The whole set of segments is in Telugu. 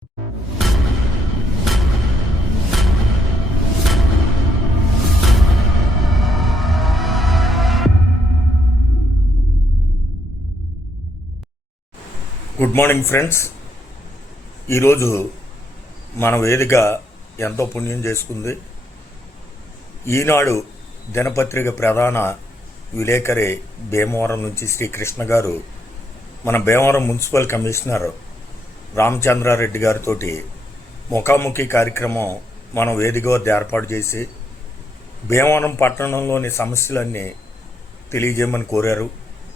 Good morning friends. ఈరోజు మన వేదిక ఎంతో పుణ్యం చేసుకుంది. ఈనాడు దినపత్రిక ప్రధాన విలేకరి భీమవరం నుంచి శ్రీకృష్ణ గారు మన భీమవరం మున్సిపల్ కమిషనర్ రామచంద్రారెడ్డి గారితో ముఖాముఖి కార్యక్రమం మన వేదిక వద్ద ఏర్పాటు చేసి భీమవరం పట్టణంలోని సమస్యలన్నీ తెలియజేయమని కోరారు.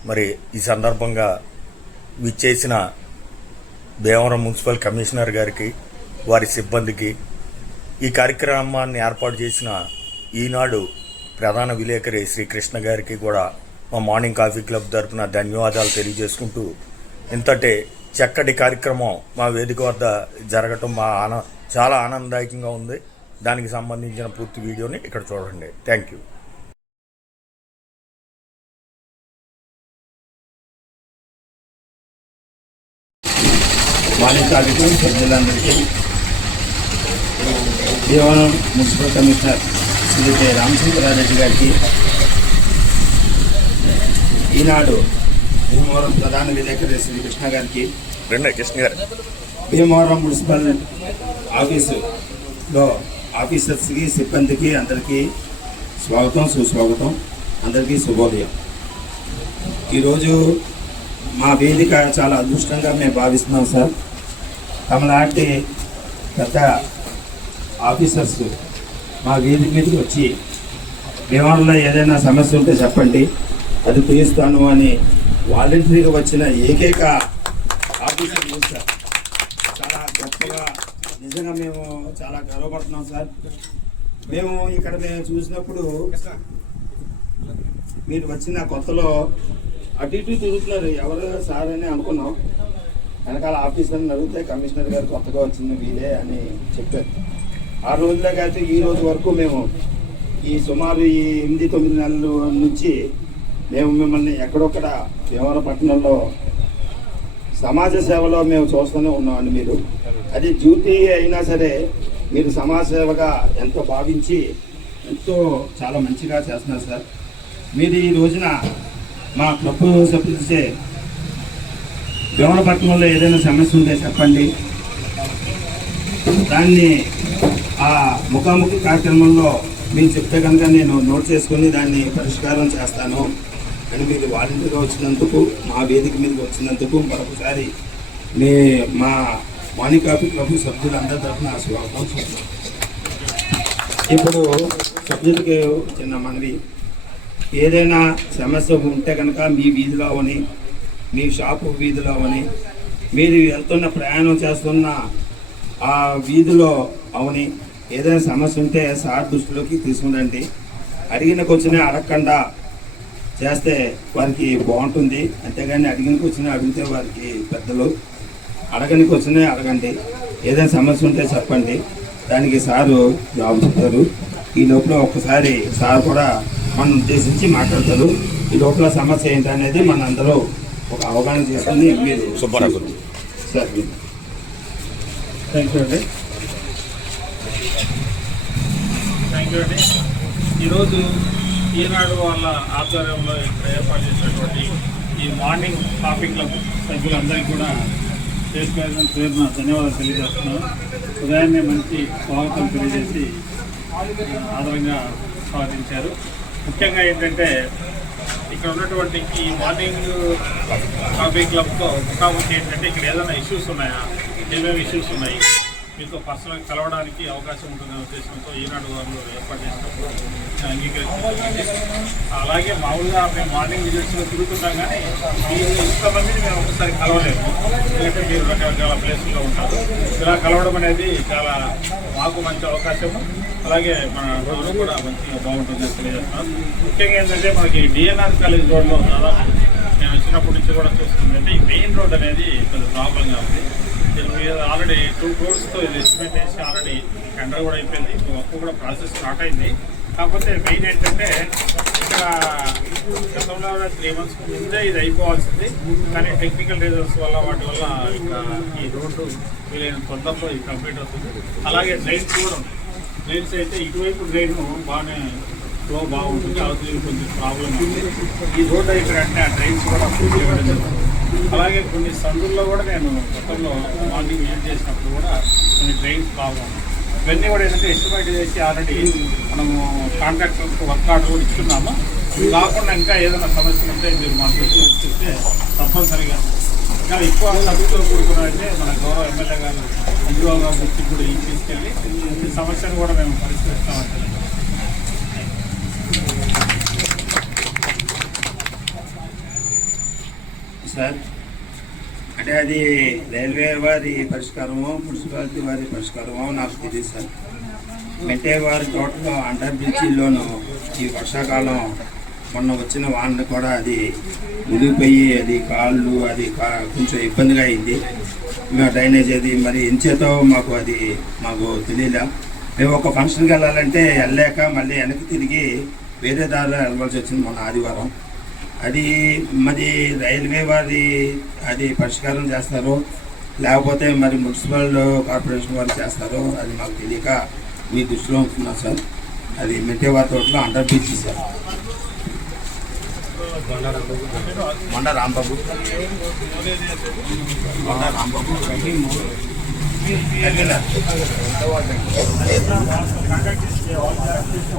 మరి ఈ సందర్భంగా విచ్చేసిన భీమవరం మున్సిపల్ కమిషనర్ గారికి, వారి సిబ్బందికి, ఈ కార్యక్రమాన్ని ఏర్పాటు చేసిన ఈనాడు ప్రధాన విలేకరి శ్రీకృష్ణ గారికి కూడా మా మార్నింగ్ కాఫీ క్లబ్ తరఫున ధన్యవాదాలు తెలియజేసుకుంటూ, ఇంతటి చక్కటి కార్యక్రమం మా వేదిక వద్ద జరగటం చాలా ఆనందదాయకంగా ఉంది. దానికి సంబంధించిన పూర్తి వీడియోని ఇక్కడ చూడండి. Thank you. మార్నింగ్ కాఫీకి సభ్యులందరికీ Bhimavaram municipal commissioner Shri K. Ramachandra Reddy గారికి, ఈనాడు భీమవరం ప్రధాన విలేకరి శ్రీకృష్ణ గారికి, భీమవరం మున్సిపల్ ఆఫీసులో ఆఫీసర్స్కి, సిబ్బందికి అందరికీ స్వాగతం, సుస్వాగతం. అందరికీ శుభోదయం. ఈరోజు మా వేదిక చాలా అదృష్టంగా మేము భావిస్తున్నాం సార్. తమలాంటి పెద్ద ఆఫీసర్స్ మా వేదిక మీదకి వచ్చి భీమవరంలో ఏదైనా సమస్య ఉంటే చెప్పండి, అది తీరుస్తాను అని వాలంటరీగా వచ్చిన ఏకైక ఆఫీసర్ సార్. చాలా గొప్పగా, నిజంగా మేము చాలా గర్వపడుతున్నాం సార్. మేము చూసినప్పుడు మీరు వచ్చిన కొత్తలో అటు ఇటు తిరుగుతున్నారు, ఎవరు సార్ అని అనుకున్నాం. వెనకాల ఆఫీసర్ని అడిగితే కమిషనర్ గారు కొత్తగా వచ్చింది వీలే అని చెప్పారు. ఆ రోజులే అయితే ఈ రోజు వరకు మేము సుమారు 8-9 నెలల నుంచి మేము మిమ్మల్ని ఎక్కడొక్కడ భీమవరం పట్టణంలో సమాజ సేవలో మేము చూస్తూనే ఉన్నామండి. మీరు అది డ్యూటీ అయినా సరే మీరు సమాజ సేవగా ఎంతో భావించి చాలా మంచిగా చేస్తున్నారు సార్. మీరు ఈ రోజున మా క్లబ్ సభ్యులచే భీమవరపట్నంలో ఏదైనా సమస్య ఉంటే చెప్పండి, దాన్ని ఆ ముఖాముఖి కార్యక్రమంలో మీరు చెప్తే కనుక నేను నోట్ చేసుకుని దాన్ని పరిష్కారం చేస్తాను అని మీరు వాలంటీర్గా వచ్చినందుకు, మా వేదిక మీదకి వచ్చినందుకు మరొకసారి మా మార్నింగ్ కాఫీ క్లబ్ సభ్యులందరి తరఫున స్వాగతం. ఇప్పుడు సభ్యులకి చిన్న మనవి, ఏదైనా సమస్య ఉంటే కనుక మీ వీధిలో అవని, మీ షాపు వీధిలో అవని, మీరు వెళ్తున్న ప్రయాణం చేస్తున్న ఆ వీధిలో అవని, ఏదైనా సమస్య ఉంటే సార్ దృష్టిలోకి తీసుకురండి. అడిగిన క్వశ్చనే అడగకుండా చేస్తే వారికి బాగుంటుంది. అంతేగాని అడిగిన క్వశ్చనే అడిగితే వారికి పెద్దలు, అడగని క్వశ్చనే అడగండి. ఏదైనా సమస్య ఉంటే చెప్పండి, దానికి సారు జవాబు చెప్తారు. ఈ లోపల ఒక్కసారి సార్ కూడా మనం ఉద్దేశించి మాట్లాడతారు. ఈ లోపల సమస్య ఏంటనేది మన అందరూ ఒక అవగాహన చేసుకుని మీరు సార్. థ్యాంక్ యూ అండి. ఈరోజు ఈనాడు వాళ్ళ ఆధ్వర్యంలో ఇక్కడ ఏర్పాటు చేసినటువంటి ఈ మార్నింగ్ కాఫీ క్లబ్ సభ్యులందరికీ కూడా పేరున ధన్యవాదాలు తెలియజేస్తున్నాను. ఉదయాన్నే మంచి స్వాగతం తెలియజేసి ఆదరంగా స్వాగతించారు. ముఖ్యంగా ఏంటంటే ఇక్కడ ఉన్నటువంటి ఈ మార్నింగ్ కాఫీ క్లబ్తో ముఖాముఖి ఏంటంటే ఇక్కడ ఏదైనా ఇష్యూస్ ఉన్నాయా, ఏమేమి ఇష్యూస్ ఉన్నాయి, మీతో పర్సనల్గా కలవడానికి అవకాశం ఉంటుందనే ఉద్దేశంతో ఈనాడు వాళ్ళు ఏర్పాటు చేసినప్పుడు అంగీకరించారు. అలాగే మామూలుగా మేము మార్నింగ్ విజిట్స్లో తిరుగుతున్నాం, కానీ మీరు ఇంతమందిని మేము ఒకసారి కలవలేము. ఎందుకంటే మీరు రకరకాల ప్లేసుల్లో ఉంటారు. ఇలా కలవడం అనేది చాలా మాకు మంచి అవకాశము. అలాగే మన రోజులు కూడా మంచిగా బాగుంటుందని తెలియజేస్తున్నాం. ముఖ్యంగా ఏంటంటే మనకి డిఎన్ఆర్ కాలేజ్ రోడ్లో దాదాపు నేను వచ్చినప్పటి నుంచి కూడా చూస్తుందంటే ఈ మెయిన్ రోడ్ అనేది కొంచెం ప్రాబ్లంగా ఉంది. దీని మీద ఆల్రెడీ 2 crores ఇది ఎస్టిమేట్ చేసి ఆల్రెడీ టెండర్ కూడా అయిపోయింది. వర్క్ కూడా ప్రాసెస్ స్టార్ట్ అయింది. కాకపోతే మెయిన్ ఏంటంటే ఇక్కడ గతంలో 3 months ముందే ఇది అయిపోవాల్సింది, కానీ టెక్నికల్ రీజన్స్ వల్ల వాటి వల్ల ఇంకా ఈ రోడ్డు వీలైన తొందరలో ఇది కంప్లీట్ అవుతుంది. అలాగే డ్రైన్స్ కూడా ఉన్నాయి. డ్రైన్స్ అయితే ఇటువైపు డ్రైన్ బాగానే ఫ్లో బాగుంటుంది, అవతల కొంచెం ప్రాబ్లం ఉంది. ఈ రోడ్డు ఇక్కడ అంటే ఆ డ్రైన్స్ కూడా పూర్తి ఇవ్వడం జరుగుతుంది. అలాగే కొన్ని సందుల్లో కూడా నేను గతంలో మార్నింగ్ విజిట్ చేసినప్పుడు కూడా కొన్ని డ్రైన్స్ ప్రాబ్లం ఉన్నాయి. ఇవన్నీ కూడా ఏంటంటే ఎస్టిమేట్ చేసి ఆల్రెడీ మనము కాంట్రాక్టర్కి వర్క్ ఆర్డర్ కూడా ఇస్తున్నాము. ఇది కాకుండా ఇంకా ఏదైనా సమస్యలు ఉంటే మీరు మాకు చెప్తే తప్పనిసరిగా ఇంకా ఎక్కువ ఖర్చుతో కూడుకున్నైతే మన గౌరవ ఎమ్మెల్యే గారు మంజుబాబు గారి దృష్టికి కూడా ఈ తీసుకెళ్ళి ఈ సమస్యను కూడా మేము పరిష్కరిస్తామంటే. సార్ అంటే అది రైల్వే వారి పరిష్కారమో మున్సిపాలిటీ వారి పరిష్కారమో నాకు తెలియదు సార్. మెట్టే వారి తోటలో అండర్ బ్రిడ్జిలోను ఈ వర్షాకాలం మొన్న వచ్చిన వాన కూడా అది మునిగిపోయి అది కాళ్ళు అది కొంచెం ఇబ్బందిగా అయింది. మేము డ్రైనేజ్ అది మరి ఎంచేతో మాకు తెలియలే. మేము ఒక ఫంక్షన్కి వెళ్ళాలంటే వెళ్ళలేక మళ్ళీ వెనక్కి తిరిగి వేరే దారిలో వెళ్ళవలసి వచ్చింది మొన్న ఆదివారం. అది మరి రైల్వే వారి అది పరిష్కారం చేస్తారో లేకపోతే మరి మున్సిపల్ కార్పొరేషన్ వారు చేస్తారో అది మాకు తెలియక మీ దృష్టిలో ఉంటున్నాం సార్. అది మెట్టేవారి తోటలో అండర్ బ్రిడ్జ్ సార్. మొండ రాంబాబు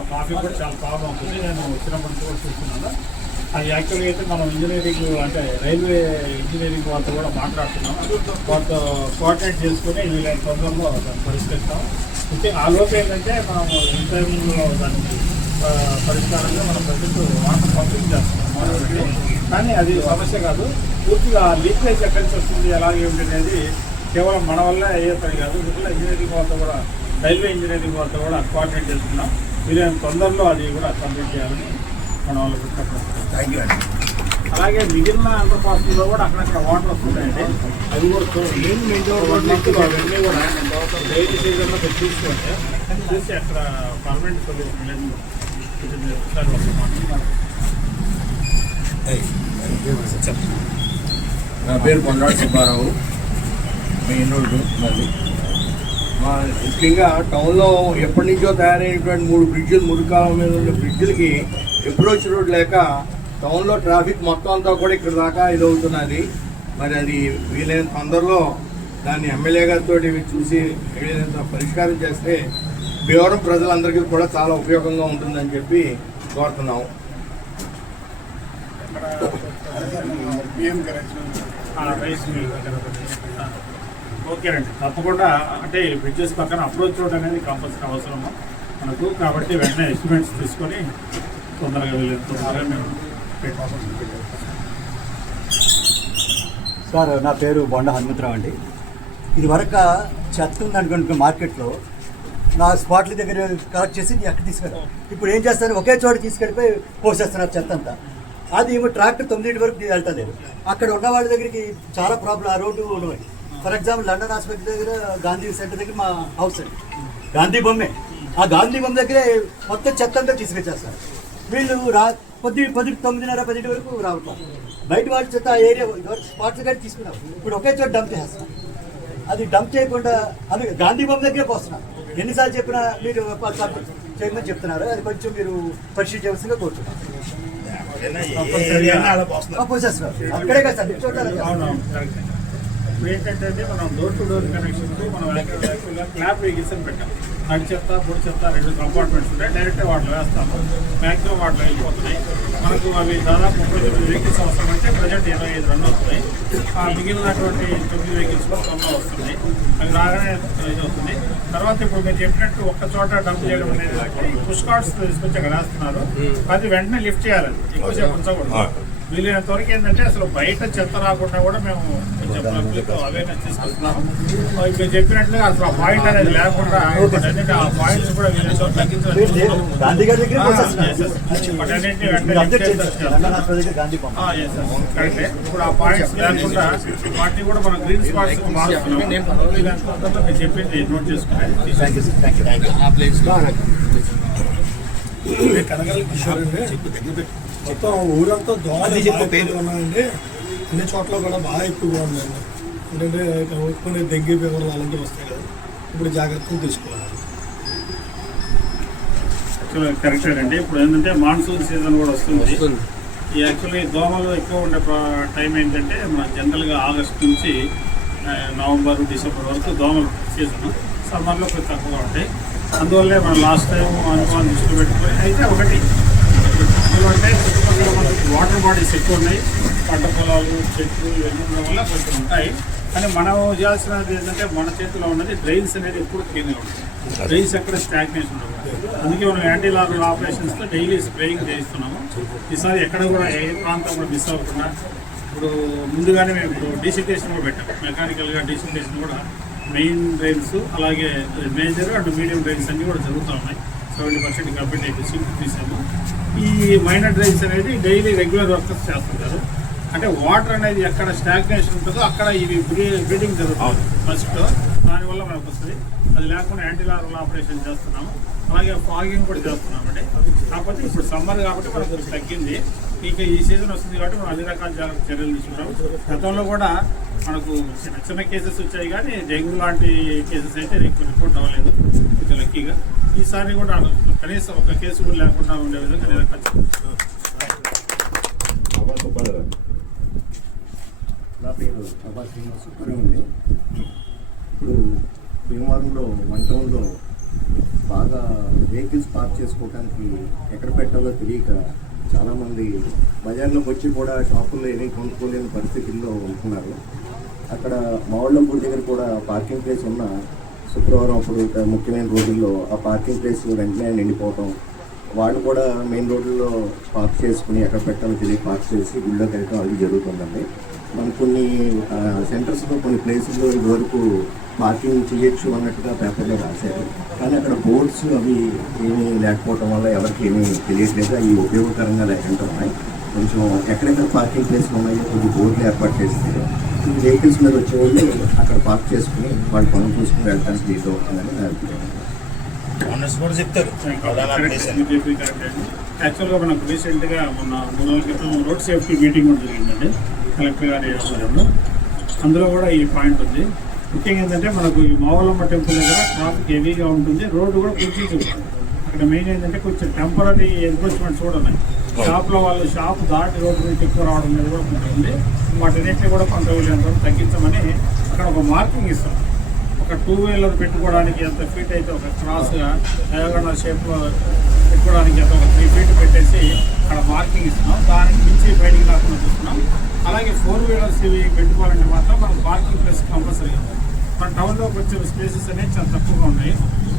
ట్రాఫిక్ కూడా చాలా ప్రాబ్లం అవుతుంది. నేను వచ్చినప్పటి కూడా చూస్తున్నాను. అది యాక్చువల్గా అయితే మనం ఇంజనీరింగ్ అంటే రైల్వే ఇంజనీరింగ్ వాళ్ళతో కూడా మాట్లాడుతున్నాం. వాళ్ళతో కోఆర్డినేట్ చేసుకుని వీళ్ళ తొందరలో దాన్ని పరిష్కరిస్తాం. అయితే ఆ లోపు ఏంటంటే మనం ఇన్ టైంలో దానికి పరిష్కారంగా మనం ప్రజెంట్ వాటర్ పంపింగ్ చేస్తున్నాం. కానీ అది సమస్య కాదు. పూర్తిగా లీకేజ్ ఎక్కడి నుంచి వస్తుంది ఎలాగే అనేది కేవలం మన వల్ల అయ్యే పని కాదు. వీళ్ళ ఇంజనీరింగ్ వాళ్ళతో కూడా రైల్వే ఇంజనీరింగ్ వాళ్ళతో కూడా కోఆర్డినేట్ చేసుకున్నాం. వీళ్ళని తొందరలో అది కూడా కంప్లీట్ చేయాలని మన వాళ్ళు గుర్తుపడుతుంది. థ్యాంక్ యూ అండి. అలాగే మిగిలిన అండర్ పాస్లో కూడా అక్కడక్కడ వాటర్ వస్తున్నాయండి. అవి కూడా అవన్నీ కూడా డైలీ సీజన్లో తీసుకుంటే చూసి అక్కడ పర్మనెంట్ సొల్యూషన్ లేదు. నా పేరు పొండాడు సుబ్బారావు, మెయిన్ రోడ్డు మళ్ళీ. ముఖ్యంగా టౌన్లో ఎప్పటి నుంచో తయారైనటువంటి 3 బ్రిడ్జిలు, మురికాలం మీద ఉన్న బ్రిడ్జిలకి అప్రోచ్ రోడ్ లేక టౌన్లో ట్రాఫిక్ మొత్తం అంతా కూడా ఇక్కడ దాకా ఇదవుతున్నది. మరి అది వీలైనంత తొందరలో దాన్ని ఎమ్మెల్యే గారితో చూసి వీలైనంత పరిష్కారం చేస్తే భీమవరం ప్రజలందరికీ కూడా చాలా ఉపయోగంగా ఉంటుందని చెప్పి కోరుతున్నాము. ఓకేనండి, తప్పకుండా. అంటే బ్రిడ్జెస్ పక్కన అప్రోచ్ రోడ్ అనేది కంపల్సరీ అవసరము మనకు. కాబట్టి వెంటనే ఎస్టిమేట్స్ తీసుకొని తొందరగా వెళ్ళి మేము సార్, నా పేరు బొండ హనుమంతరావు అండి. ఇది వరకు చెత్త ఉందనుకుంటున్న మార్కెట్లో నా స్పాట్ల దగ్గర కలెక్ట్ చేసి ఎక్కడ తీసుకెళ్ళాను. ఇప్పుడు ఏం చేస్తాను, ఒకే చోట తీసుకెళ్ళిపోయి పోసేస్తున్నారు చెత్త అంతా. అది ట్రాక్టర్ 9 వరకు వెళ్తలేదు. అక్కడ ఉన్న వాళ్ళ దగ్గరికి చాలా ప్రాబ్లం. ఆ రోడ్డు ఉన్నాయి. ఫర్ ఎగ్జాంపుల్ లండన్ హాస్పిటల్ దగ్గర గాంధీ సెంటర్ దగ్గర మా హౌస్ అండి, గాంధీ బొమ్మే. ఆ గాంధీ బొమ్మ దగ్గరే మొత్తం చెత్త అంతా తీసుకొచ్చేస్తారు. వీళ్ళు 9:30, 10 వరకు రావట్లేదు. బయట వాళ్ళ చెత్త ఏరియా స్పాట్స్ కానీ తీసుకున్నారు. ఇప్పుడు ఒకే చోట డంప్ చేస్తున్నారు. అది డంప్ చేయకుండా అది గాంధీ బొమ్మ దగ్గరే పోస్తున్నారు. ఎన్నిసార్లు చెప్పినా మీరు చేయమని చెప్తున్నారు. అది కొంచెం మీరు పరిశీలి చేయవలసిందిగా కోరుతున్నారు. పోసేస్తున్నారు అక్కడే కదా సార్ చూడాలి. ఇప్పుడు ఏంటంటే మనం డోర్ టు డోర్ కనెక్షన్కి మనం క్లాప్ వెహికల్స్ అని పెట్టాం. నడి చెత్త, పొడి చెత్త 2 కంపార్ట్మెంట్స్ ఉంటాయి. డైరెక్ట్గా వాటిలో వేస్తాము. మ్యాక్సిమం వాటిలో వెళ్ళిపోతున్నాయి. మనకు అవి దాదాపు 39 వెహికల్స్ అవసరం అంటే ప్రజెంట్ 25 రన్ అవుతున్నాయి. ఆ మిగిలినటువంటి 9 వెహికల్స్ కూడా త్వరలో వస్తున్నాయి. అవి రాగానే ఇది అవుతుంది. తర్వాత ఇప్పుడు మీరు చెప్పినట్టు ఒక్క చోట డంప్ చేయడం అనేది పుష్ కార్డ్స్ తీసుకొచ్చి అక్కడ వేస్తున్నారు. అది వెంటనే లిఫ్ట్ చేయాలని ఎక్కువసేపు ఉంచకూడదు. వీలైనంత వరకు ఏంటంటే అసలు బయట చెత్త రాకుండా కూడా మేము కొంచెం పబ్లిక్ అవేర్నెస్ తీసుకొస్తున్నాము. ఇప్పుడు చెప్పినట్లుగా అసలు ఆ పాయింట్ అనేది లేకుండా ఆ పాయింట్స్ కూడా వీలైనంత వరకు తగ్గించాలి. కరెక్టే. ఇప్పుడు ఆ పాయింట్స్ లేకుండా వాటిని కూడా మనం గ్రీన్ స్పాట్స్ మారుస్తున్నాము. మీరు చెప్పింది నోట్ చేసుకున్నాను. కనకాల కిషోర్ అండి. మొత్తం ఊరంతా దోమలు బాగా ఉన్నాయండి. అన్ని చోట్ల కూడా బాగా ఎక్కువగా ఉందండి. ఏంటంటే కొన్ని డెంగ్యూ ఫీవర్లు అలాంటివి వస్తాయి కదా, ఇప్పుడు జాగ్రత్తలు తీసుకోవాలి. కరెక్టే అండి. ఇప్పుడు ఏంటంటే మాన్సూన్ సీజన్ కూడా వస్తుంది. ఈ యాక్చువల్లీ దోమలు ఎక్కువ ఉండే టైం ఏంటంటే మన జనరల్గా ఆగస్ట్ నుంచి నవంబర్ డిసెంబర్ వరకు దోమలు సీజన్. సమ్మర్లో కొంచెం తక్కువగా ఉంటాయి. అందువల్లే మనం లాస్ట్ టైం అనుభవం దృష్టిలో పెట్టుకొని అయితే ఒకటి ఎందుకంటే చుట్టుపక్కల మనకి వాటర్ బాడీస్ ఎక్కువ ఉన్నాయి. పంట పొలాలు చెట్లు ఇవన్నీ ఉండడం వల్ల కొంచెం ఉంటాయి. కానీ మనం చేయాల్సినది ఏంటంటే మన చేతిలో ఉన్నది డ్రైన్స్ అనేది ఎప్పుడు క్లీన్గా ఉంటుంది. డ్రైన్స్ ఎక్కడ స్టాగ్నేషన్ ఉండదు. అందుకే మనం యాంటీ లార్వల్ ఆపరేషన్స్తో డైలీ స్ప్రేయింగ్ చేయిస్తున్నాము. ఈసారి ఎక్కడ కూడా ఏ ప్రాంతం కూడా మిస్ అవ్వకుండా ఇప్పుడు ముందుగానే మేము ఇప్పుడు డీసిటేషన్ కూడా పెట్టాము. మెకానికల్గా డీసిటేషన్ కూడా మెయిన్ డ్రైన్స్ అలాగే మేజర్ అండ్ మీడియం డ్రైన్స్ అన్నీ కూడా జరుగుతూ ఉన్నాయి. 70% కంప్లీట్ అయిపోయి సింక్ తీసాము. ఈ మైనర్ డ్రైన్స్ అనేది డైలీ రెగ్యులర్ వర్కర్స్ చేస్తుంటారు. అంటే వాటర్ అనేది ఎక్కడ స్టాగ్నేషన్ ఉంటుందో అక్కడ ఇవి బ్రీడింగ్ జరుగుతుంది ఫస్ట్. దానివల్ల మనకు వస్తుంది. అది లేకుండా యాంటీ లార్వల్ ఆపరేషన్ చేస్తున్నాము. అలాగే ఫాగింగ్ కూడా చేస్తున్నామండి. కాకపోతే ఇప్పుడు సమ్మర్ కాబట్టి మనకు కొంచెం తగ్గింది. ఇంకా ఈ సీజన్ వస్తుంది కాబట్టి మనం అన్ని రకాల జాగ్రత్త చర్యలు తీసుకున్నాం. గతంలో కూడా మనకు చిన్న చిన్న కేసెస్ వచ్చాయి కానీ డెంగ్యూ లాంటి కేసెస్ అయితే రిపోర్ట్ అవ్వలేదు కొంచెం లక్కీగా. ఈసారి కూడా కనీసం ఒక కేసు కూడా లేకుండా ఉండే విధంగా అన్ని రకాల నా పేరు ప్రభా శ్రీనివాస్ సుబ్బారావు అండి. ఇప్పుడు భీమవరంలో 1 టౌన్లో బాగా వెహికల్స్ పార్క్ చేసుకోవడానికి ఎక్కడ పెట్టాలో తెలియక చాలామంది బజార్లోకి వచ్చి కూడా షాపుల్లో ఏమీ కొనుక్కోలేని పరిస్థితుల్లో ఉంటున్నారు. అక్కడ మావళ్ళంపూడి దగ్గర కూడా పార్కింగ్ ప్లేస్ ఉన్న శుక్రవారం అప్పుడు ముఖ్యమైన రోజుల్లో ఆ పార్కింగ్ ప్లేస్ వెంటనే నిండిపోవటం, వాళ్ళు కూడా మెయిన్ రోడ్లలో పార్క్ చేసుకుని ఎక్కడ పెట్టాలో తెలియ పార్క్ చేసి గుళ్ళోకి వెళ్ళటం అది జరుగుతుందండి. మనం కొన్ని సెంటర్స్లో కొన్ని ప్లేసుల్లో ఇదివరకు పార్కింగ్ చేయొచ్చు అన్నట్టుగా పేపర్లో రాశారు. కానీ అక్కడ బోర్డ్స్ అవి ఏమీ లేకపోవటం వల్ల ఎవరికి ఏమీ తెలియట్లేదు. అవి ఉపయోగకరంగా లేకుండా ఉన్నాయి. కొంచెం ఎక్కడెక్కడ పార్కింగ్ ప్లేస్లు ఉన్నాయో కొన్ని బోర్డులు ఏర్పాటు చేస్తే వెహికల్స్ మీద వచ్చే వాళ్ళు అక్కడ పార్క్ చేసుకుని వాళ్ళ పనులు చూసుకుని వెళ్ళడానికి వీలు అవుతుందని నా అభిప్రాయం. యాక్చువల్గా మనకు రీసెంట్గా మొన్న 3 రోజుల క్రితం రోడ్ సేఫ్టీ మీటింగ్ కూడా జరిగిందండి కలెక్టర్ గారి ఆధ్వర్యంలో. అందులో కూడా ఈ పాయింట్ ఉంది. ముఖ్యంగా ఏంటంటే మనకు ఈ మావలమ్మ టెంపుల్ దగ్గర ట్రాఫిక్ హెవీగా ఉంటుంది. రోడ్డు కూడా కొంచెం చూస్తుంది. అక్కడ మెయిన్ ఏంటంటే కొంచెం టెంపరీ ఎంక్రోచ్మెంట్స్ కూడా ఉన్నాయి. షాప్లో వాళ్ళు షాప్ దాటి రోడ్డు నుంచి ఎక్కువ రావడం అనేది కూడా కొంచెం ఉంది. వాటిన్నింటినీ కూడా కొంత వీళ్ళంత తగ్గించమని అక్కడ ఒక మార్కింగ్ ఇస్తాం. ఒక 2 వీలర్ పెట్టుకోవడానికి ఎంత ఫీట్ అయితే ఒక క్రాస్గా డయాగోనల్ షేప్లో పెట్టుకోవడానికి ఎంత ఒక 3 ఫీట్ పెట్టేసి అక్కడ మార్కింగ్ ఇస్తున్నాం. దానికి మించి బయటికి రాకుండా చూస్తున్నాం. అలాగే 4 వీలర్స్ ఇవి పెట్టుకోవాలంటే మాత్రం మనం పార్కింగ్ ప్లేస్ కంపల్సరీగా ఉంది. మన టౌన్లోకి వచ్చే స్పేసెస్ అనేవి చాలా తక్కువగా ఉన్నాయి.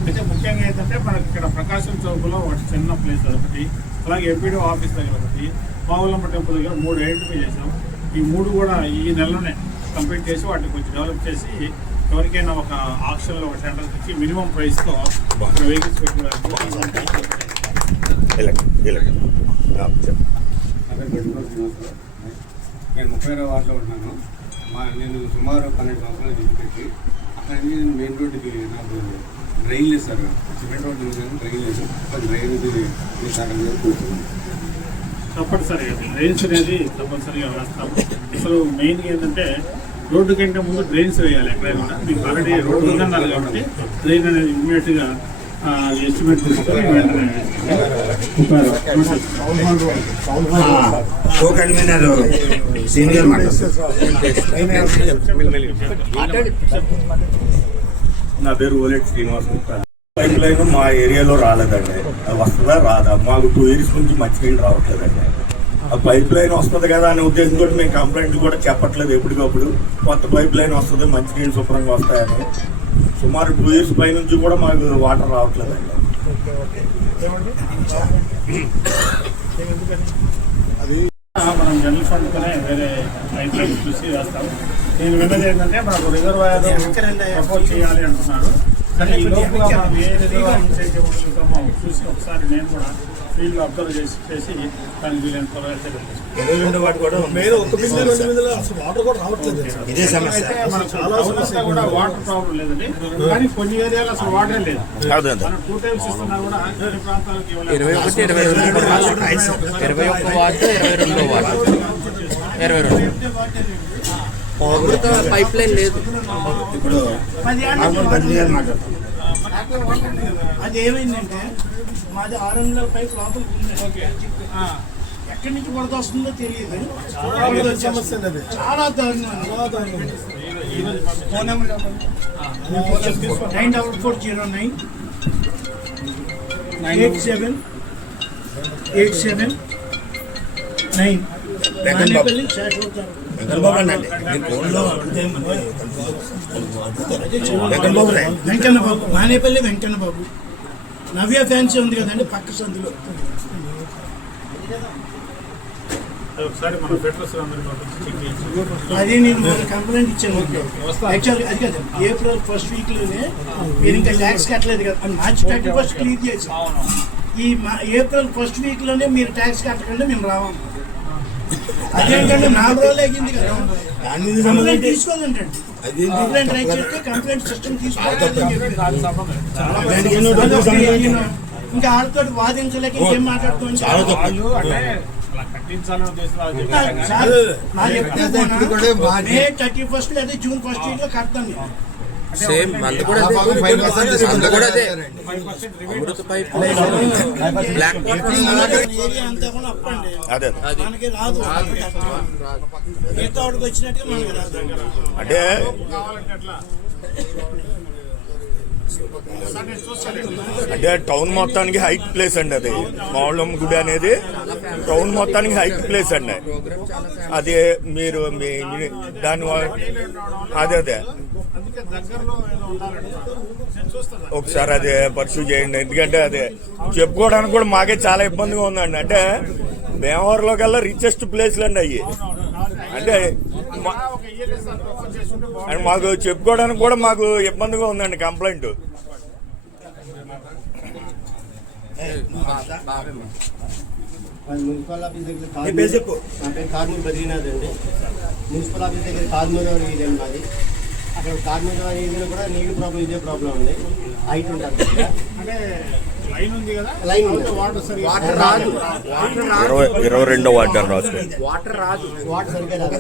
అయితే ముఖ్యంగా ఏంటంటే మనకి ఇక్కడ ప్రకాశం చౌక్లో ఒక చిన్న ప్లేస్ ఒకటి, అలాగే ఎంపీడీ ఆఫీస్ దగ్గర ఒకటి, మావులమ్మ టెంపుల్ దగ్గర 3 ఐడెంటిఫై చేసాం. ఈ 3 కూడా ఈ నెలలోనే కంప్లీట్ చేసి వాటిని కొంచెం డెవలప్ చేసి ఎవరికైనా ఒక ఆప్షన్లో ఒక టెండర్ తెచ్చి మినిమం ప్రైస్తో అక్కడ వెహికల్స్ పెట్టుకోవడానికి. నేను 30వ వార్డులో ఉన్నాను. నేను సుమారు 12 సంవత్సరాలు జీవిపెట్టి అక్కడి నుంచి నేను మెయిన్ రోడ్డుకి నాకు డ్రైన్ లేదు సార్. సిమెంట్ రోడ్డు డ్రైన్ లేదు. డ్రైన్ కూర్చున్నాను. తప్పనిసరిగా డ్రైన్స్ అనేది తప్పనిసరిగా వేస్తాము. అసలు మెయిన్గా ఏంటంటే రోడ్డు కంటే ముందు డ్రైన్స్ వేయాలి. ఎక్కడైనా కూడా మీకు ఆల్రెడీ రోడ్డు ఉందన్నారు కాబట్టి డ్రైన్ అనేది ఇమ్మీడియట్గా ఎస్టిమేట్ తీసుకొని నా పేరు ఓలెట్ శ్రీనివాస్. పైప్ లైన్ మా ఏరియాలో రాలేదండి. అది వస్తుందా రాదా? మాకు 2 years నుంచి మంచినీళ్ళు రావట్లేదండి. ఆ పైప్ లైన్ వస్తుంది కదా అనే ఉద్దేశంతో మేము కంప్లైంట్ కూడా చెప్పట్లేదు. ఎప్పటికప్పుడు కొత్త పైప్ లైన్ వస్తుంది, మంచినీళ్ళు శుభ్రంగా వస్తాయని. సుమారు 2 years పై నుంచి కూడా మాకు వాటర్ రావట్లేదండి. మనం జనరల్ ఫండ్తోనే వేరే పైప్ లైన్ చూసి వేస్తాం. నేను విన్నది ఏంటంటే మనకు రిజర్వాయర్ ప్రపోజ్ చేయాలి అంటున్నారు. కానీ ఈ లోపుగా మనం ఏ రిజర్వాయర్ చూసి ఒకసారి నేను కూడా ఫీల్డ్ అబ్జర్వ్ చేసి దానికి వీలైన త్వరగా చర్యలు తీసుకుంటాం. 22 వార్డు కూడా ఉంది. మెయిన్ ఒక బిల్లు 2 బిల్లులు అసలు వాటర్ కూడా రావట్లేదు సార్. ఇదే సమస్య. అయితే మన టౌన్ అంతా కూడా వాటర్ ప్రాబ్లం లేదండి, కానీ కొన్ని ఏరియాలో అసలు వాటర్ లేదు. మనం 2 times ఇస్తున్నా కూడా కొన్ని ప్రాంతాలకు ఇవ్వలేదు. 21 వార్డు 22 వార్డు 22 పైప్ లైన్ లేదు. ఇప్పుడు అది ఏమైందంటే మాది 600 పైప్ లోపలికి ఉంది. ఎక్కడి నుంచి వరద వస్తుందో తెలియదు. సమస్య అది. చాలా దారుణం. Phone number 94409 8787 9 శాశ్వతారు. వెంకటబాబు అండి మీ ఫోన్లో అడిగితే వెంకన్నబాబు, మానేపల్లి వెంకన్నబాబు. నవ్య ఫ్యాన్సీ ఉంది కదండి పక్క సందులో. అది ఒకసారి మన ఫెడరల్స్ అందరికీ చెక్ చేసి అది నేను మన కంప్లైంట్ ఇచ్చాను. యాక్చువల్లీ అది కదా ఏప్రిల్ ఫస్ట్ వీక్లోనే మీరు ఇంకా ట్యాక్స్ కట్టలేదు కదా, మార్చి 31 క్లియర్ చేసి ఈ ఏప్రిల్ ఫస్ట్ వీక్లోనే మీరు ట్యాక్స్ కట్టకుండా మేము రావాలి. అదేంటంటే 4 రోజులు అయ్యింది కదా. కంప్లైంట్ తీసుకోవాలంటే కంప్లైంట్ రైట్ చేస్తే కంప్లైంట్ సిస్టమ్ తీసుకోవాలి. ఇంకా ఆడతో వాదించలేక ఏం మాట్లాడుతుంది. అలా కట్టించాలని ఉద్దేశంలో May 31 లేదా June 1 వీక్లో కడతాను. సేమ్ మంది కూడా అదే. మంది కూడా అదే. Amrut pipeline block water area అంతా కూడా అప్పండి. అదే మనకి రాదు. మిగతా వాడికి వచ్చినట్టుగా మనకి రాదు. అంటే అంటే టౌన్ మొత్తానికి హైట్ ప్లేస్ అండి అది. మావుళ్ళమ్మ గుడి అనేది టౌన్ మొత్తానికి హైట్ ప్లేస్ అండి. అది మీరు దాని అదే అందుకే దగ్గరలో ఏదో ఉండాలండి. నేను చూస్తాను. ఒకసారి అదే పర్సూ చేయండి, ఎందుకంటే అదే చెప్పుకోవడానికి కూడా మాకే చాలా ఇబ్బందిగా ఉందండి. అంటే భీమవరంలో కల్లా రిచెస్ట్ ప్లేస్లు అండి అవి. అంటే ఒక ELS ఓపెన్ చేసుకుంటే అండ్ మాకు చెప్పుకోవడానికి కూడా మాకు ఇబ్బందిగా ఉందండి కంప్లైంట్. మున్సిపల్ ఆఫీస్ దగ్గర నీ పేరు చెప్పు. నా పేరు కార్మూర్ బద్రీనాథ్ అండి. మున్సిపల్ ఆఫీస్ దగ్గర కార్మూర్ ఏరియా అండి మాది. అక్కడ కార్మూర్ ఏరియాలో కూడా నీటి ప్రాబ్లం ఇదే ప్రాబ్లం ఉంది. హైట్ ఉంటుంది అంటే లైన్ ఉంది కదా, లైన్ ఉంది. వాటర్ సరిగా వాటర్ రాదు. 22వ వార్డు అని రాసుకో. వాటర్ రాదు. వాటర్ సరిగ్గా రాదు.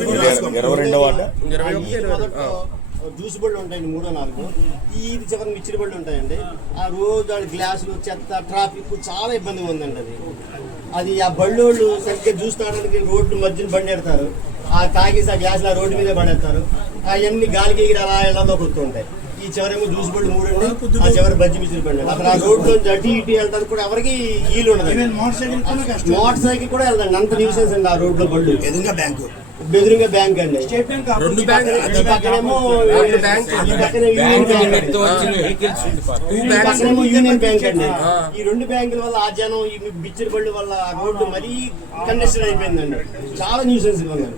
22వ వార్డు. జ్యూస్ బళ్ళు ఉంటాయండి 3, 4. ఈ చివరి మిక్చర్ బళ్ళు ఉంటాయండి. ఆ రోజు గ్లాసులు, చెత్త, ట్రాఫిక్ చాలా ఇబ్బందిగా ఉందండి. అది ఆ బళ్ళోళ్ళు సరిగ్గా జ్యూస్ తాగడానికి రోడ్డు మధ్యన బండి పెడతారు. ఆ తాగేసి ఆ గ్లాసులు ఆ రోడ్డు మీదే పడేస్తారు. అవన్నీ గాలికి ఎగిరి అలా ఎలా కొడుతుంటాయి. ఈ చివరేమో జ్యూస్ బళ్ళు 3 అండి, ఆ చివరి బజ్జి మిక్చర్ బండి. అక్కడ ఆ రోడ్లో అటు ఇటు వెళ్ళడానికి కూడా ఎవరికి వీలు ఉండదు. మోటార్ సైకిల్ కూడా వెళ్దండి, అంత న్యూసెన్స్ అండి ఆ రోడ్లో బళ్ళు. ఎదురుగా బ్యాంకు, బెదురుగా బ్యాంక్ అండి. స్టేట్ బ్యాంక్ రెండు బ్యాంక్ పక్కనేమో రెండు బ్యాంక్ ఈ పక్కనే యూనియన్ బ్యాంక్ అండి. ఈ పక్కనేమో యూనియన్ బ్యాంక్ అండి. ఈ 2 బ్యాంకుల వల్ల ఆ జనం ఈ బిచ్చర్ బళ్ళు వల్ల ఆ రోడ్డు మరీ కంజెషన్ అయిపోయిందండి. చాలా న్యూసెన్స్ ఉందండి.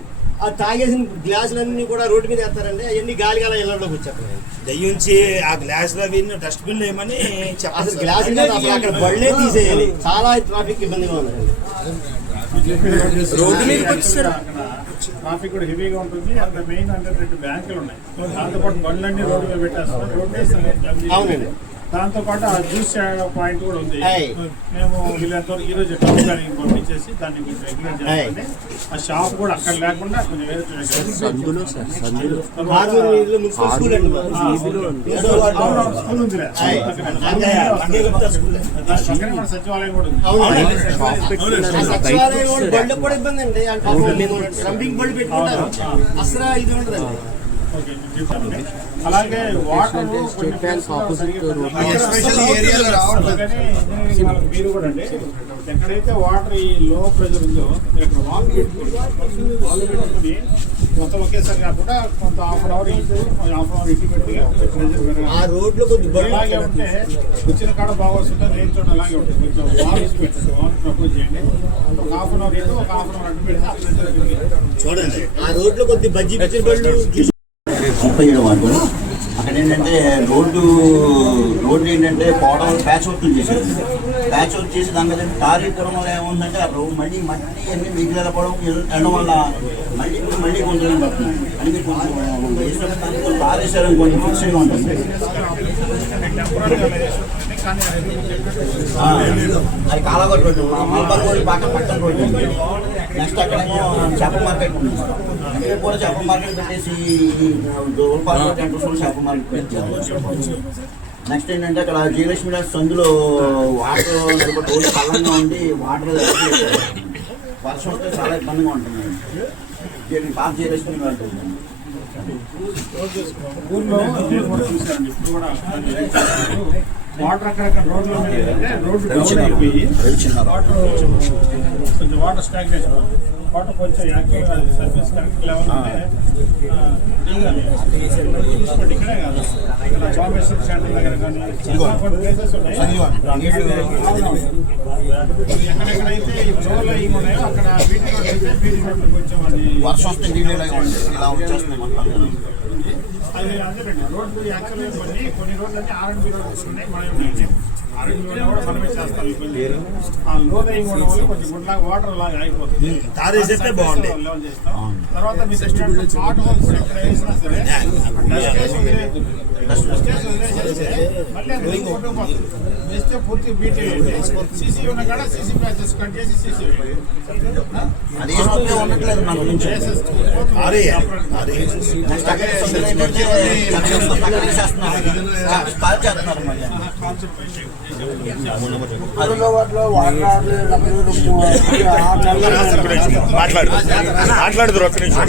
ఆ తాగేసిన గ్లాసులన్నీ కూడా రోడ్డు మీద వేస్తారండి. అవన్నీ గాలి గాల ఇళ్లలోకి వచ్చేస్తాయి. దయ్యుంచి ఆ గ్లాస్ లో డస్ట్బిన్ ఏమని అసలు గ్లాస్ అసలు అక్కడ బళ్ళే తీసేయాలి. చాలా ట్రాఫిక్ ఇబ్బందిగా ఉందండి. రోడ్డు మీదకి వచ్చేసారు. ట్రాఫిక్ కూడా హెవీగా ఉంటుంది. అక్కడ మెయిన్ అంటే 2 బ్యాంకులు ఉన్నాయి. దాంతోపాటు బండ్లన్నీ రోడ్డు మీద పెట్టేస్తారు. రోడ్డు అవునండి. దాంతోపాటు ఆ జ్యూస్ పాయింట్ కూడా ఉంది. ఆయ్. మేము వీళ్ళంతా ఈరోజు టౌన్ గారికి పంపించేసి దాన్ని కొంచెం రెగ్యులేట్ చేస్తామండి. ఆ షాప్ కూడా అక్కడ లేకుండా కొంచెం వేరే సందులో సార్ సందులో ఆర్మూర్ వీధిలో మున్సిపల్ స్కూల్ అండి మాది. స్కూల్ ఉంది. ఆయ్. పక్కనే మన సచివాలయం కూడా ఉంది. అవునండి. ఆ సచివాలయం వాళ్ళు బళ్ళు కూడా ఇబ్బంది అండి. డంపింగ్ బళ్ళు పెట్టుకుంటారు. అసలు ఇది ఉండదండి. ఓకే, నేను చెప్తానండి. అలాగే వాటర్ మీరు కూడా అండి, ఎక్కడైతే వాటర్ ఈ లో ప్రెషర్ ఉందో ఇక్కడ వాల్ పెట్టుకుని మొత్తం ఒకేసారి కాకుండా కొంత హాఫ్ అన్ అవర్ ఇటు పెట్టి ప్రెషర్ ఆ రోడ్లో కొద్ది బళ్ళు అలాగే ఉంటే వచ్చిన కాడ బాగా వస్తుంటే నేను చోట అలాగే ఉంటుంది. కొంచెం వాల్స్ పెట్టండి, వాల్ ప్రపోజ్ చేయండి. ఒక హాఫ్ అన్ అవర్ ఇటు, ఒక హాఫ్ అన్ అవర్ అడ్డు పెడితే చూడండి. ఆ రోడ్లో కొద్ది బజ్జీ పిచ్చిన బళ్ళు 37 వార్డు. అక్కడ ఏంటంటే రోడ్డు ఏంటంటే పోవడం ప్యాచ్ వర్క్లు చేశారు. ప్యాచ్ వర్క్ చేసి దాని మీద టార్ ఇవ్వడం వల్ల ఏముందంటే ఆ రోడ్ మళ్ళీ మట్టి అన్ని మిగిలిపోవడం వెళ్ళడం వల్ల మళ్ళీ కొంచెం పడుతుంది. అందుకే కొంచెం వేసినప్పుడు కొంచెం టార్ వేసారని కొంచెం ఫిక్స్గా ఉంటుంది. అది కాలగొట్టు రోడ్డు, మల్బార్ రోడ్డు పక్కన రోడ్డు. నెక్స్ట్ అక్కడేమో చేపల మార్కెట్ ఉంది. ఇక్కడ కూడా చేపల మార్కెట్ పెట్టేసి చేపల మార్కెట్ పెట్టారు. నెక్స్ట్ ఏంటంటే అక్కడ జయలక్ష్మి డాస్ సందులో వాటర్ రోడ్డు పల్లంగా ఉండి వాటర్ వర్షం వస్తే చాలా ఇబ్బందిగా ఉంటుంది. పాత జయలక్ష్మి వెళ్తుంది. ఊర్లో ఇప్పుడు కూడా వాటర్ అక్కడక్కడ రోడ్లో రోడ్డు డౌన్ అయిపోయి కొంచెం వాటర్ స్టాగ్నేషన్, వాటర్ కొంచెం యాక్టివ్గా సర్ఫేస్ కరెక్ట్ లెవెల్ చూసుకోండి. ఇక్కడే కాదు, ఇక్కడ బాంబేశ్వర్ సెంటర్ దగ్గర కానీ కొన్ని ప్లేసెస్ ఉన్నాయి. ఎక్కడెక్కడైతే ఈ రోడ్లు అవి ఉన్నాయో అక్కడ బీటీ రోడ్ అయితే బీటీ రోడ్లు కొంచెం అది వర్షం వస్తే ఇలా వచ్చేస్తున్నాయి. అది అంతేనండి. రోడ్లు యాక్చువల్గా కొన్ని రోడ్లు అంటే R&B రోడ్లు ఉన్నాయి, మనమే ఉన్నాయి. R&B రోడ్లు కూడా మనమే చేస్తాం. ఇబ్బంది ఆ లోన్ అయి కూడా వల్ల కొంచెం గుడ్లాగా వాటర్ లాగా అయిపోతుంది. తారేసేస్తే బాగుంది. లెవెల్ చేస్తాం. తర్వాత మీ సిస్టమ్ ఆటో హోల్స్ ఎక్కడ వేసినా సరే మళ్ళీ అది కొట్టుకుపోతుంది. వేస్తే పూర్తి బీటీ సీసీ ఉన్న కాడ సీసీ ప్యాచెస్ కట్ చేసి సీసీ ఉండట్లేదు మన గురించి. మాట్లాడుతున్నారు ఒక్క నిమిషం.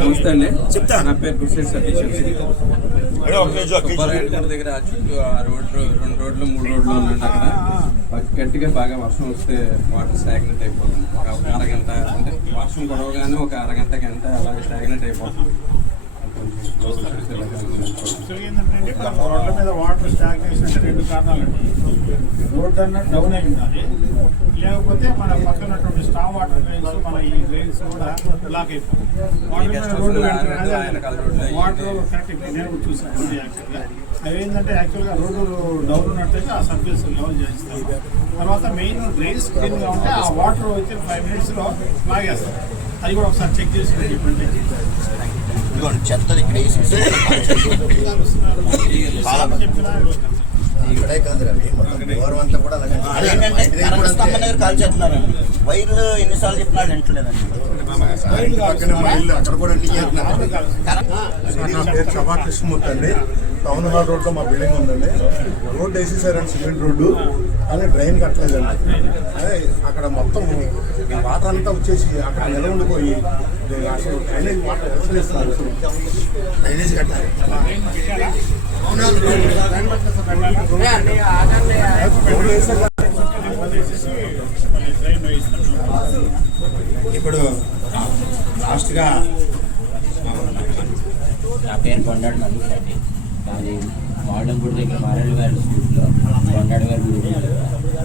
నమస్తే అండి, చెప్తా. నా పేరు కుర్సీ సతీష్. సుబ్బారాయుడు గారి దగ్గర చుట్టూ ఆ రోడ్లు 2 రోడ్లు 3 రోడ్లు ఉందండి. అక్కడ గట్టిగా బాగా వర్షం వస్తే వాటర్ స్టాగ్నెట్ అయిపోతుంది. ఒక అరగంట అంటే వర్షం గొడవగానే ఒక అరగంట గంట అలాగే స్టాగ్నెట్ అయిపోతుంది. ఏంటంటే రోడ్ల మీద వాటర్ స్టాగ్నేషన్ అంటే 2 కారణాలండి. రోడ్ అన్న డౌన్ అయి ఉండాలి, లేకపోతే మన పక్కనటువంటి స్టామ్ వాటర్ డ్రైన్స్ మన ఈ డ్రైన్స్ కూడా బ్లాక్ అయిపోతుంది. వాటర్ కరెక్ట్ నేను కూడా చూసాను. యాక్చువల్గా అవి ఏంటంటే యాక్చువల్గా రోడ్డు డౌన్ ఉన్నట్టయితే ఆ సర్ఫేస్ లెవెల్ చేస్తాం. తర్వాత మెయిన్ డ్రైన్స్ క్లీన్గా ఉంటే ఆ వాటర్ వచ్చి 5 minutesలో లాగేస్తాం. అది కూడా ఒకసారి చెక్ చేసి చెప్పండి. చెత్త ఇక్కడ కాల్ చేస్తున్నారండి. వైర్లు ఎన్నిసార్లు చెప్పినా వింటలేదండి. సభా కృష్ణమూర్తి అండి. టౌన్ హాల్ రోడ్లో మా బిల్డింగ్ ఉందండి. రోడ్డు వేసేసారండి, సిమెంట్ రోడ్డు. కానీ డ్రైన్ కట్టలేదండి. అక్కడ మొత్తం వాటర్ అంతా వచ్చేసి అక్కడ నిల ఉండిపోయి అసలు డ్రైనేజ్ వాటర్ వదిలేస్తున్నారు. డ్రైనేజ్ కట్టాలి. ఇప్పుడు లాస్ట్గా నా పేరు కొండాడు మల్లిక్ అండి. అది మాడంపూడి దగ్గర మారేడు గారి స్కూల్లో కొండాడు గారి గుడి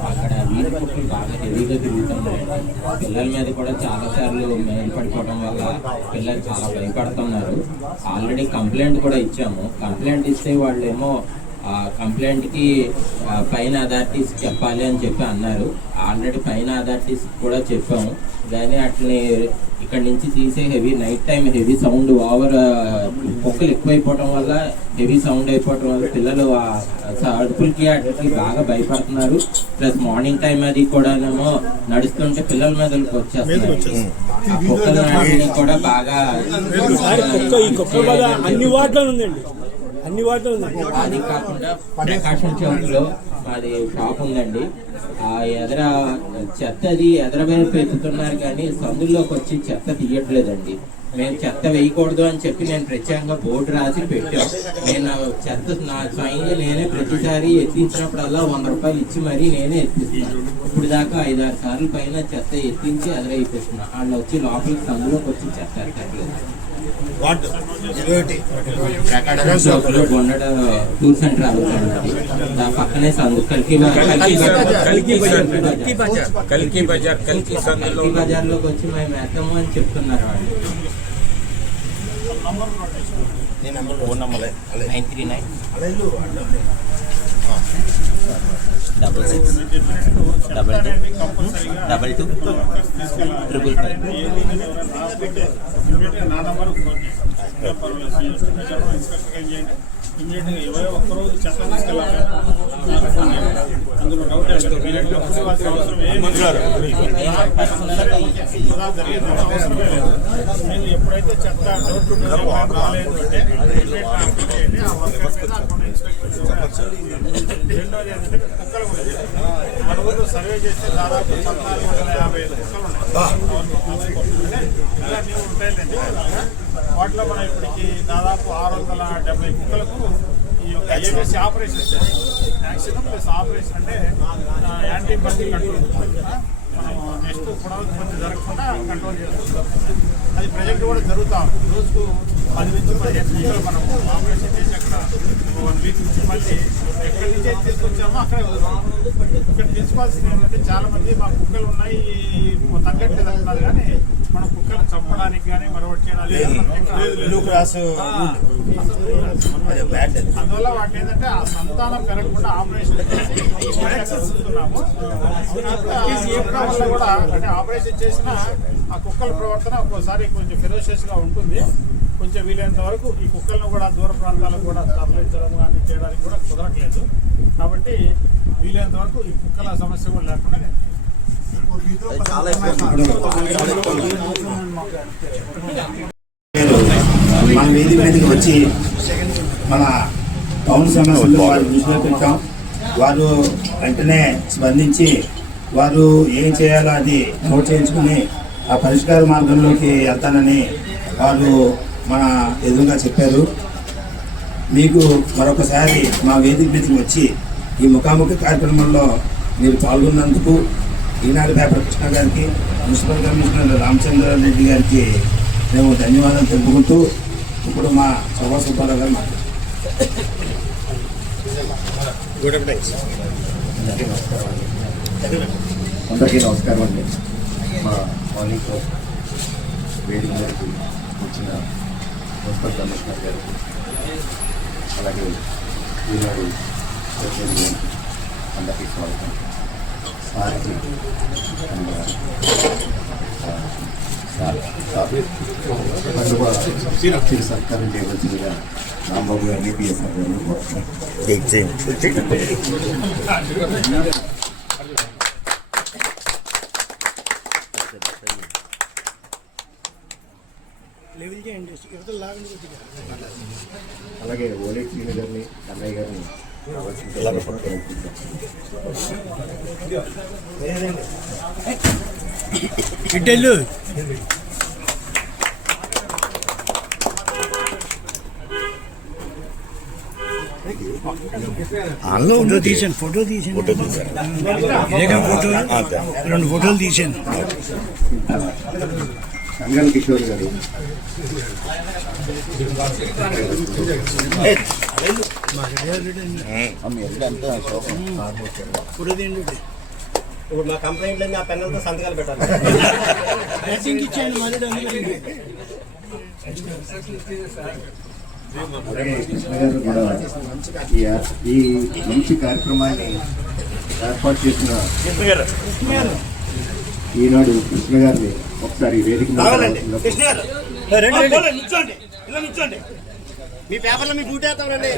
అక్కడ వీధి కుక్కలు బాగా హెవీగా తిరుగుతున్నాయండి. పిల్లల మీద కూడా చాలాసార్లు మేలు పడిపోవడం వల్ల పిల్లలు చాలా భయపడుతున్నారు. ఆల్రెడీ కంప్లైంట్ కూడా ఇచ్చాము. కంప్లైంట్ ఇస్తే వాళ్ళేమో కంప్లైంట్కి పైన అథారిటీస్ చెప్పాలి అని చెప్పి అన్నారు. ఆల్రెడీ పైన అథారిటీస్ కూడా చెప్పాము. కానీ అట్లని ఇక్కడ నుంచి తీసే heavy night time heavy sound over కుక్కలు ఎక్కువైపోవడం వల్ల హెవీ సౌండ్ అయిపోవడం వల్ల పిల్లలు అడుపులకి వాటికి బాగా భయపడుతున్నారు. ప్లస్ మార్నింగ్ టైం అది కూడానేమో నడుస్తుంటే పిల్లల మీదకి వచ్చేస్తున్నారు. ఆ కుక్కలు కూడా బాగా అన్ని వాటిలో ఉందండి, అన్ని వాటిలో ఉంది. అది కాకుండా ప్రకాశం చౌక్లో మాది షాప్ ఉందండి. ఆ ఎదర చెత్త అది ఎదర వైపు ఎత్తుతున్నారు కానీ సందుల్లోకి వచ్చి చెత్త తీయట్లేదండి. మేము చెత్త వేయకూడదు అని చెప్పి నేను ప్రత్యేకంగా బోర్డు రాసి పెట్టాం. నేను చెత్త నా స్వయంగా నేనే ప్రతిసారి ఎత్తించినప్పుడల్లా 100 రూపాయలు ఇచ్చి మరీ నేనే ఎత్తిస్తున్నాను. ఇప్పుడు దాకా 5-6 సార్లు పైన చెత్త ఎత్తించి ఎదరైపోతున్నాను. వాళ్ళు వచ్చి లోపలికి సందులోకి వచ్చి చెత్త ఎత్తట్లేదు. బొండడ టూర్ సెంటర్ అవుతుంది. దాని పక్కనే సందు కల్కి బజార్లోకి వచ్చి మేము వేస్తాము అని చెప్తున్నారు వాళ్ళు. Phone number 939-66-22-555. నా నంబర్ ఫోన్ చేయండి. ఇమీడియట్గా 21 రోజు చెత్త తీసుకెళ్ళాలి. అందులో డౌట్ అవసరం నేను ఎప్పుడైతే చెత్త డోర్ టు డోర్ రాలేదు అంటే చేయండి. ఆ వర్క్ రెండోది ఏంటంటే కుక్కల గురించి మన ఊరు సర్వే చేస్తే దాదాపు 1455 కుక్కలు ఉన్నాయి. అలా మేము ఉంటాయండి. వాటిలో మనం ఇప్పటికి దాదాపు 670 కుక్కలకు ఈ యొక్క ఏబిఎస్ ఆపరేషన్ ఇచ్చారు. యాక్సిడెంట్ ప్లస్ ఆపరేషన్ అంటే యాంటీబయాటిక్ కంట్రోల్ మనం నెక్స్ట్ పొడవు ఇబ్బంది జరగకుండా కంట్రోల్ చేస్తున్నాం. అది ప్రజెంట్ కూడా జరుగుతాం. రోజుకు 10 నుంచి 15 కుక్కలు మనం ఆపరేషన్ చేసి అక్కడ 1 వీక్ నుంచి మళ్ళీ ఎక్కడి నుంచి అయితే తీసుకొచ్చామో అక్కడే వదులుతాం. ఇక్కడ తీసుకోవాల్సింది ఏంటంటే చాలా మంది మా కుక్కలు ఉన్నాయి తగ్గట్లేదు అంటున్నారు, కానీ మన కుక్కలు చంపడానికి కానీ మరొకటి చేయడానికి అందువల్ల వాటిని ఏంటంటే ఆ సంతానం పెరగకుండా ఆపరేషన్ చేసి చూస్తున్నాము. వల్ల కూడా అంటే ఆపరేషన్ చేసిన ఆ కుక్కల ప్రవర్తన ఒక్కోసారి కొంచెం ఫెరోషియస్ గా ఉంటుంది. కొంచెం వీలైనంత వరకు ఈ కుక్కలను కూడా దూర ప్రాంతాలకు కూడా తరలించడం కానీ చేయడానికి కూడా కుదరట్లేదు. కాబట్టి వీలైనంత వరకు ఈ కుక్కల సమస్య కూడా లేకుండా మన వేదిక మీదకి వచ్చి మన టౌన్ సమస్యలు వారు దృష్టిలో పెట్టాం. వారు వెంటనే స్పందించి వారు ఏం చేయాలో అది నోట్ చేయించుకుని ఆ పరిష్కార మార్గంలోకి వెళ్తానని వారు మన ఎదురుగా చెప్పారు. మీకు మరొకసారి మా వేదిక మీదకి వచ్చి ఈ ముఖాముఖి కార్యక్రమంలో మీరు పాల్గొన్నందుకు ఈనాడు పేపర్ కృష్ణ గారికి, మున్సిపల్ కమిషనర్ రామచంద్రారెడ్డి గారికి మేము ధన్యవాదాలు తెలుపుకుంటూ ఇప్పుడు మా చౌబా సుబ్బారావు గారు అందరికీ నమస్కారం అండి. మా మార్నింగ్ వేదిక గారికి వచ్చిన మున్సిపల్ కమిషనర్ గారికి, అలాగే ఈనాడు అందరికీ స్వాగతం. సార్కి సత్కారం చేయవలసిందిగా రాంబాబు గారిని పిఎస్ఆర్ గారిని అలాగే ఓలేట్ సీని గారిని, అన్నయ్య గారిని ఇడ్డెళ్ళు ఫోటో తీసాను ఫోటో రెండు ఫోటోలు తీసాను. సంగల్ కిషోర్ గారు, ఇప్పుడు మా కంప్లైంట్ ఆ పెన్నులతో సంతకాలు పెట్టాలి. కృష్ణ గారు కూడా ఈ మంచి కార్యక్రమాన్ని ఏర్పాటు చేసిన ఈనాడు కృష్ణ గారిని ఒకసారి వేదిక మీ పేపర్లో మీ డ్యూటీ వేస్తామండి.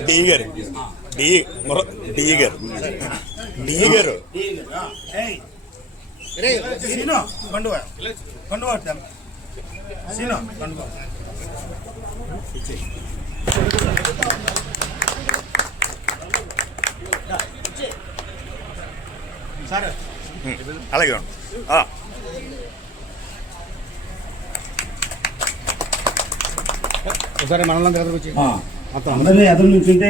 అలాగే ఒకసారి మనల్ని దగ్గర వచ్చి అందరినీ ఎదురు నుంచుంటే